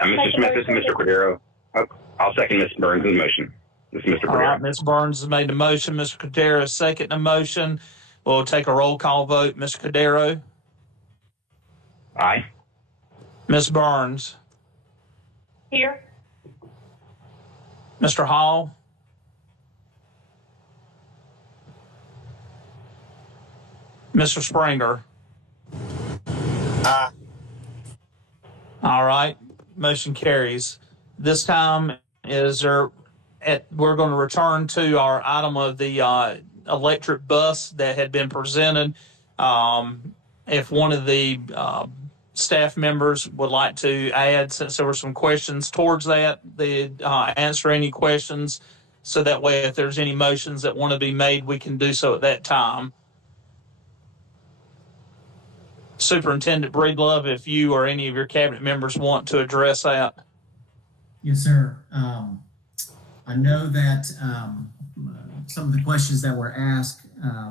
Mr. Smith, this is Mr. Cordero. I'll second Ms. Burns' motion. This is Mr. Cordero. All right, Ms. Burns has made the motion. Mr. Cordero second the motion. We'll take a roll call vote. Mr. Cordero? Aye. Ms. Burns? Here. Mr. Hall? Mr. Springer? Aye. All right, motion carries. This time we're going to return to our item of the electric bus that had been presented. If one of the staff members would like to add, since there were some questions towards that, they answer any questions, so that way if there's any motions that want to be made, we can do so at that time. Superintendent Breedlove, if you or any of your cabinet members want to address that. Yes, sir. I know that some of the questions that were asked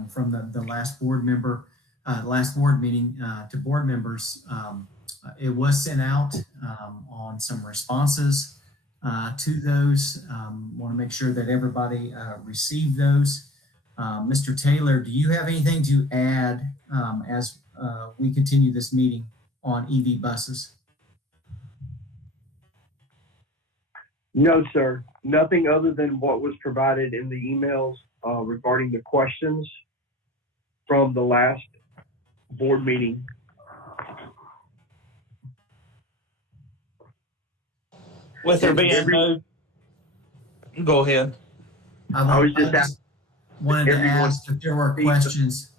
from the last board meeting to board members, it was sent out on some responses to those. Want to make sure that everybody received those. Mr. Taylor, do you have anything to add as we continue this meeting on EV buses? No, sir. Nothing other than what was provided in the emails regarding the questions from the last board meeting. With there being no, go ahead. I was just wanted to ask if there were questions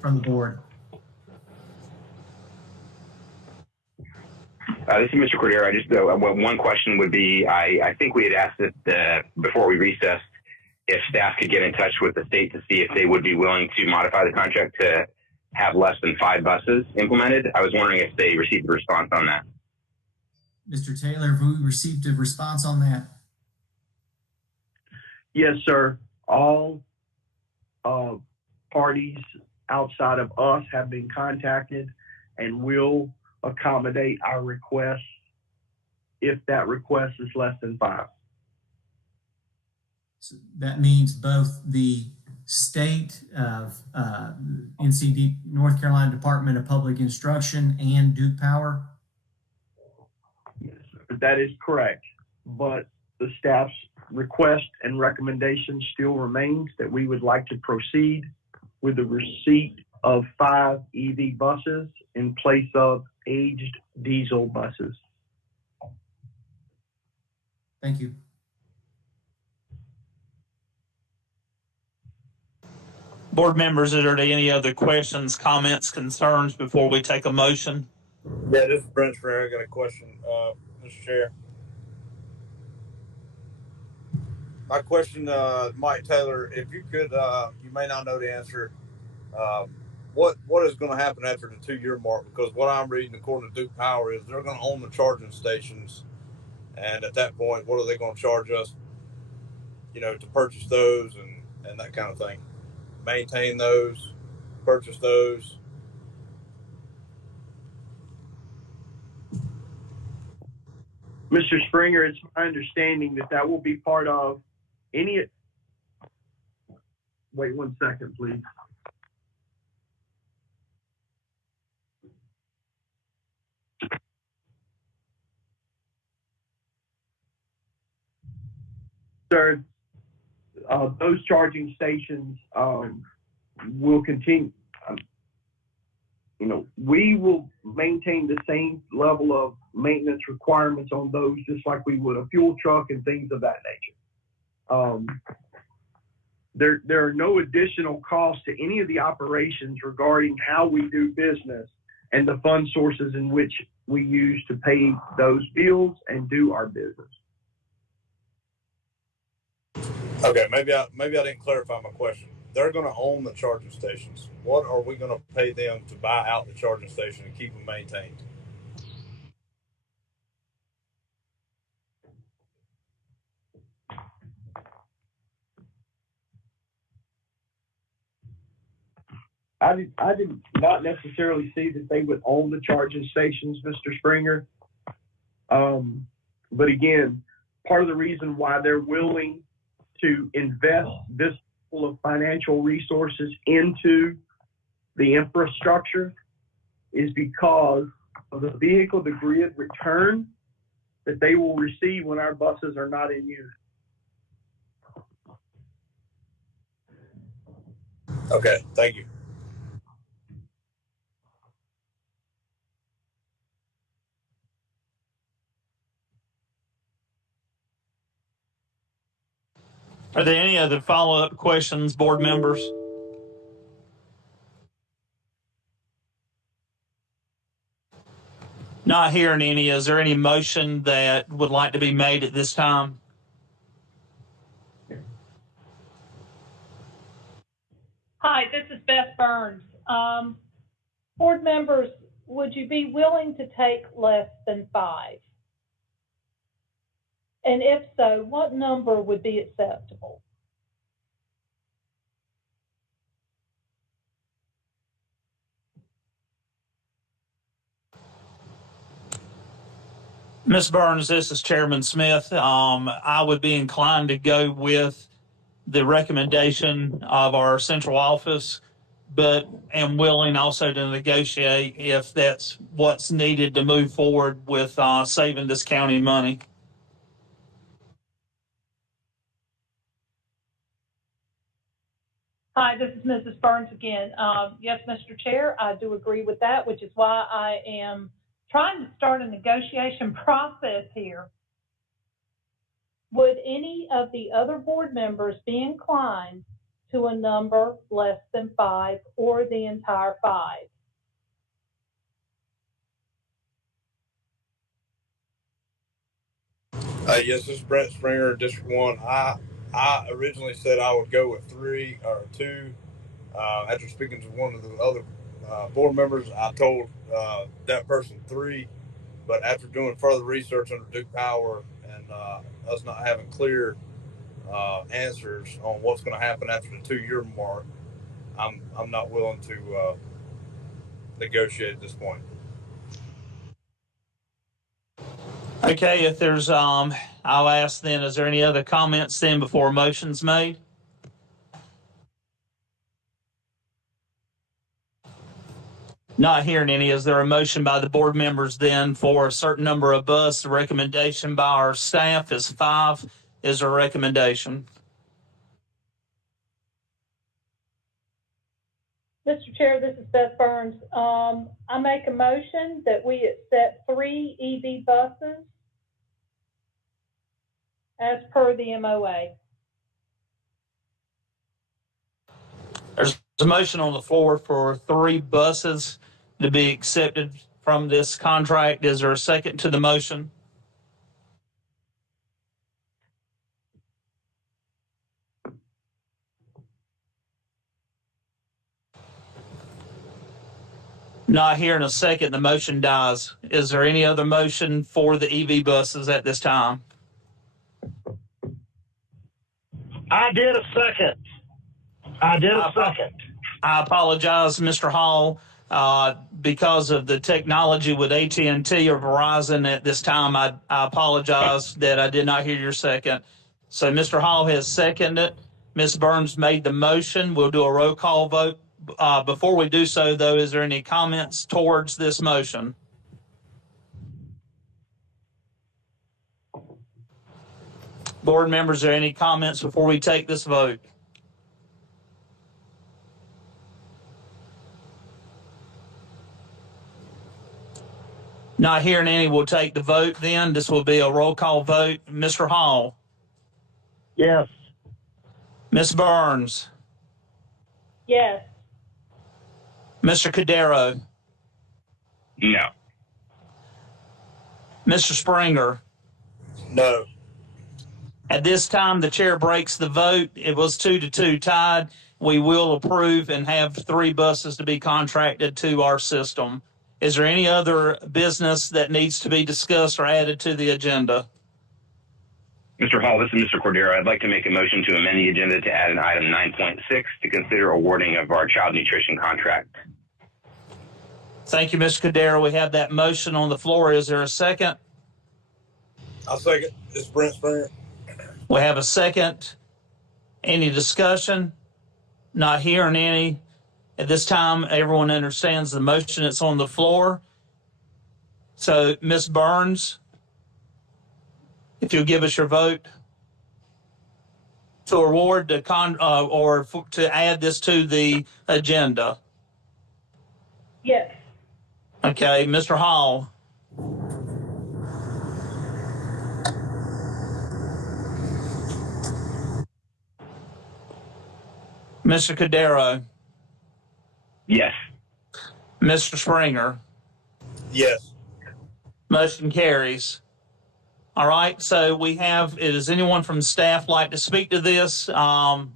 from the board. This is Mr. Cordero. I just one question would be, I think we had asked it before we recessed if staff could get in touch with the state to see if they would be willing to modify the contract to have less than 5 buses implemented. I was wondering if they received a response on that. Mr. Taylor, have we received a response on that? Yes, sir. All parties outside of us have been contacted and will accommodate our request if that request is less than 5. So that means both the state of NCD, North Carolina Department of Public Instruction, and Duke Power? Yes, sir. That is correct. But the staff's request and recommendation still remains that we would like to proceed with the receipt of 5 EV buses in place of aged diesel buses. Thank you. Board members, are there any other questions, comments, concerns before we take a motion? Yeah, this is Brent Ferrer. I got a question, Mr. Chair. My question, Mike Taylor, if you could, you may not know the answer. What is going to happen after the 2-year mark? Because what I'm reading, according to Duke Power, is they're going to own the charging stations, and at that point, what are they going to charge us? To purchase those and that kind of thing, maintain those, purchase those. Mr. Springer, it's my understanding that will be part of any. Wait 1 second, please. Sir, those charging stations will continue. We will maintain the same level of maintenance requirements on those, just like we would a fuel truck and things of that nature. There are no additional costs to any of the operations regarding how we do business and the fund sources in which we use to pay those bills and do our business. Okay, maybe I didn't clarify my question. They're going to own the charging stations. What are we going to pay them to buy out the charging station and keep them maintained? I did not necessarily see that they would own the charging stations, Mr. Springer. But again, part of the reason why they're willing to invest this level of financial resources into the infrastructure is because of the vehicle to grid return that they will receive when our buses are not in use. Okay, thank you. Are there any other follow-up questions, board members? Not hearing any. Is there any motion that would like to be made at this time? Hi, this is Beth Burns. Board members, would you be willing to take less than 5? And if so, what number would be acceptable? Ms. Burns, this is Chairman Smith. I would be inclined to go with the recommendation of our central office, but am willing also to negotiate if that's what's needed to move forward with saving this county money. Hi, this is Mrs. Burns again. Yes, Mr. Chair, I do agree with that, which is why I am trying to start a negotiation process here. Would any of the other board members be inclined to a number less than 5 or the entire 5? Yes, this is Brent Springer, District 1. I originally said I would go with 3 or 2. After speaking to one of the other board members, I told that person 3. But after doing further research under Duke Power and us not having clear answers on what's going to happen after the 2-year mark, I'm not willing to negotiate at this point. Okay, if there's, I'll ask then, is there any other comments then before a motion's made? Not hearing any. Is there a motion by the board members then for a certain number of bus? The recommendation by our staff is 5 is a recommendation. Mr. Chair, this is Beth Burns. I make a motion that we accept 3 EV buses as per the MOA. There's a motion on the floor for 3 buses to be accepted from this contract. Is there a second to the motion? Not hearing a second, the motion dies. Is there any other motion for the EV buses at this time? I did a second. I apologize, Mr. Hall. Because of the technology with AT&T or Verizon at this time, I apologize that I did not hear your second. So Mr. Hall has seconded. Ms. Burns made the motion. We'll do a roll call vote. Before we do so, though, is there any comments towards this motion? Board members, are there any comments before we take this vote? Not hearing any, we'll take the vote then. This will be a roll call vote. Mr. Hall? Yes. Ms. Burns? Yes. Mr. Cordero? No. Mr. Springer? No. At this time, the chair breaks the vote. It was 2-2 tied. We will approve and have 3 buses to be contracted to our system. Is there any other business that needs to be discussed or added to the agenda? Mr. Hall, this is Mr. Cordero. I'd like to make a motion to amend the agenda to add an item 9.6 to consider awarding of our child nutrition contract. Thank you, Mr. Cordero. We have that motion on the floor. Is there a second? I'll second. It's Brent Springer. We have a second. Any discussion? Not hearing any. At this time, everyone understands the motion that's on the floor. So, Ms. Burns, if you'll give us your vote to award the to add this to the agenda. Yes. Okay, Mr. Hall. Mr. Cordero. Yes. Mr. Springer. Yes. Motion carries. All right, so we have, does anyone from staff like to speak to this that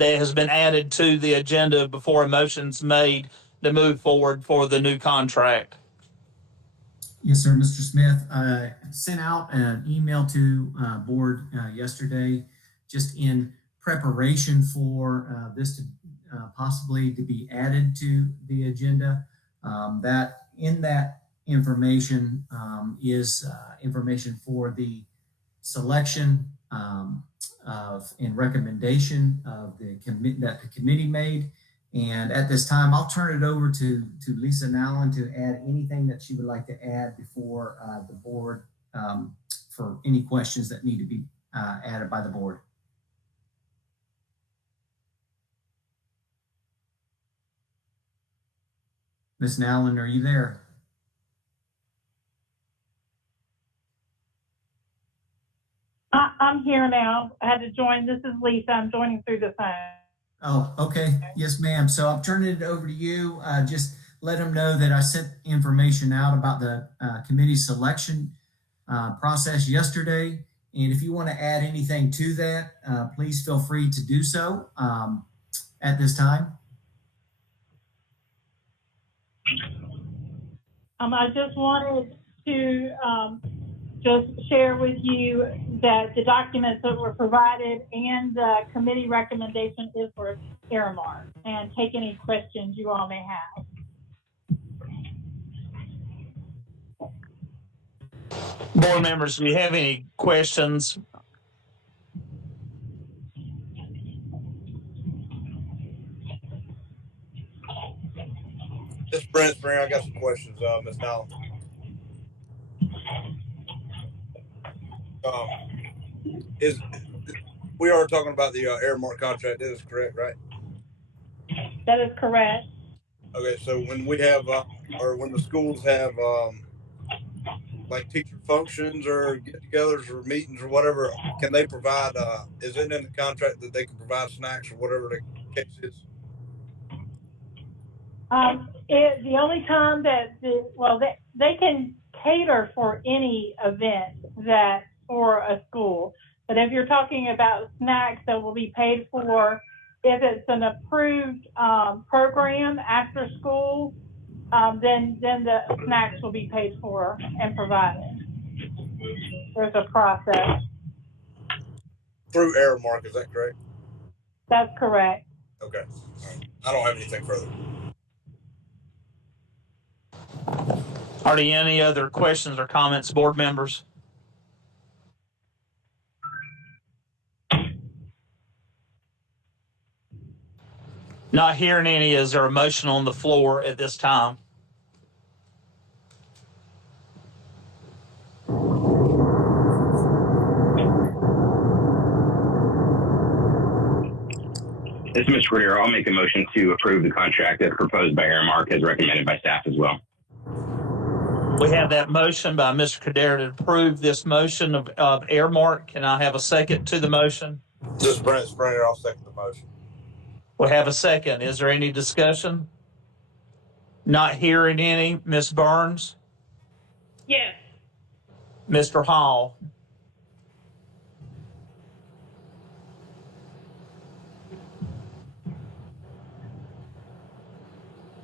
has been added to the agenda before a motion's made to move forward for the new contract? Yes, sir. Mr. Smith, I sent out an email to board yesterday just in preparation for this to possibly to be added to the agenda. That information is information for the selection of and recommendation of the that the committee made. And at this time, I'll turn it over to Lisa Nowlin to add anything that she would like to add before the board for any questions that need to be added by the board. Ms. Nowlin, are you there? I'm here now. I had to join. This is Lisa. I'm joining through the phone. Oh, okay. Yes, ma'am. So I'm turning it over to you. Just let them know that I sent information out about the committee selection process yesterday. And if you want to add anything to that, please feel free to do so at this time. I just wanted to just share with you that the documents that were provided and the committee recommendation is for Aramark, and take any questions you all may have. Board members, do you have any questions? This is Brent Springer. I got some questions, Ms. Nowlin. We are talking about the Aramark contract. That is correct, right? That is correct. Okay, so when we have, or when the schools have, like teacher functions or get-togethers or meetings or whatever, can they provide? Is it in the contract that they can provide snacks or whatever the case is? The only time that they can cater for any event that for a school, but if you're talking about snacks that will be paid for, if it's an approved program after school, then the snacks will be paid for and provided. There's a process. Through Aramark, is that correct? That's correct. Okay. I don't have anything further. Are there any other questions or comments, board members? Not hearing any. Is there a motion on the floor at this time? This is Mr. Cordero. I'll make a motion to approve the contract as proposed by Aramark as recommended by staff as well. We have that motion by Mr. Cordero to approve this motion of Aramark. Can I have a second to the motion? This is Brent Springer. I'll second the motion. We have a second. Is there any discussion? Not hearing any. Ms. Burns? Yes. Mr. Hall?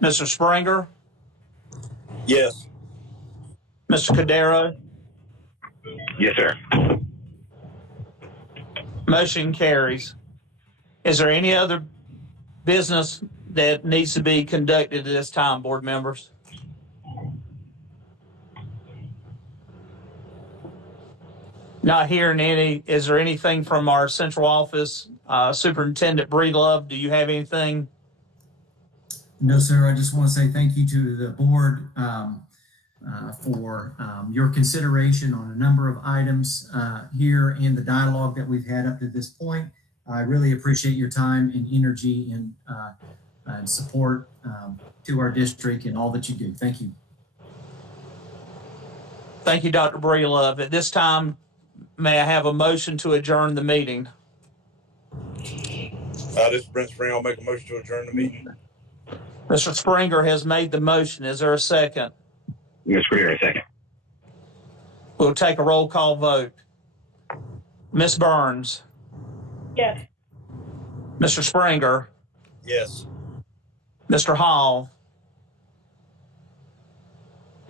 Mr. Springer? Yes. Mr. Cordero? Yes, sir. Motion carries. Is there any other business that needs to be conducted at this time, board members? Not hearing any. Is there anything from our central office? Superintendent Breedlove, do you have anything? No, sir. I just want to say thank you to the board for your consideration on a number of items here and the dialogue that we've had up to this point. I really appreciate your time and energy and support to our district and all that you do. Thank you. Thank you, Dr. Breedlove. At this time, may I have a motion to adjourn the meeting? This is Brent Spring. I'll make a motion to adjourn the meeting. Mr. Springer has made the motion. Is there a second? Mr. Springer, a second. We'll take a roll call vote. Ms. Burns, Yes. Mr. Springer, Yes. Mr. Hall,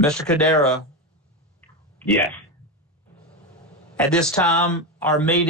Mr. Cadera. Yes. At this time, our meeting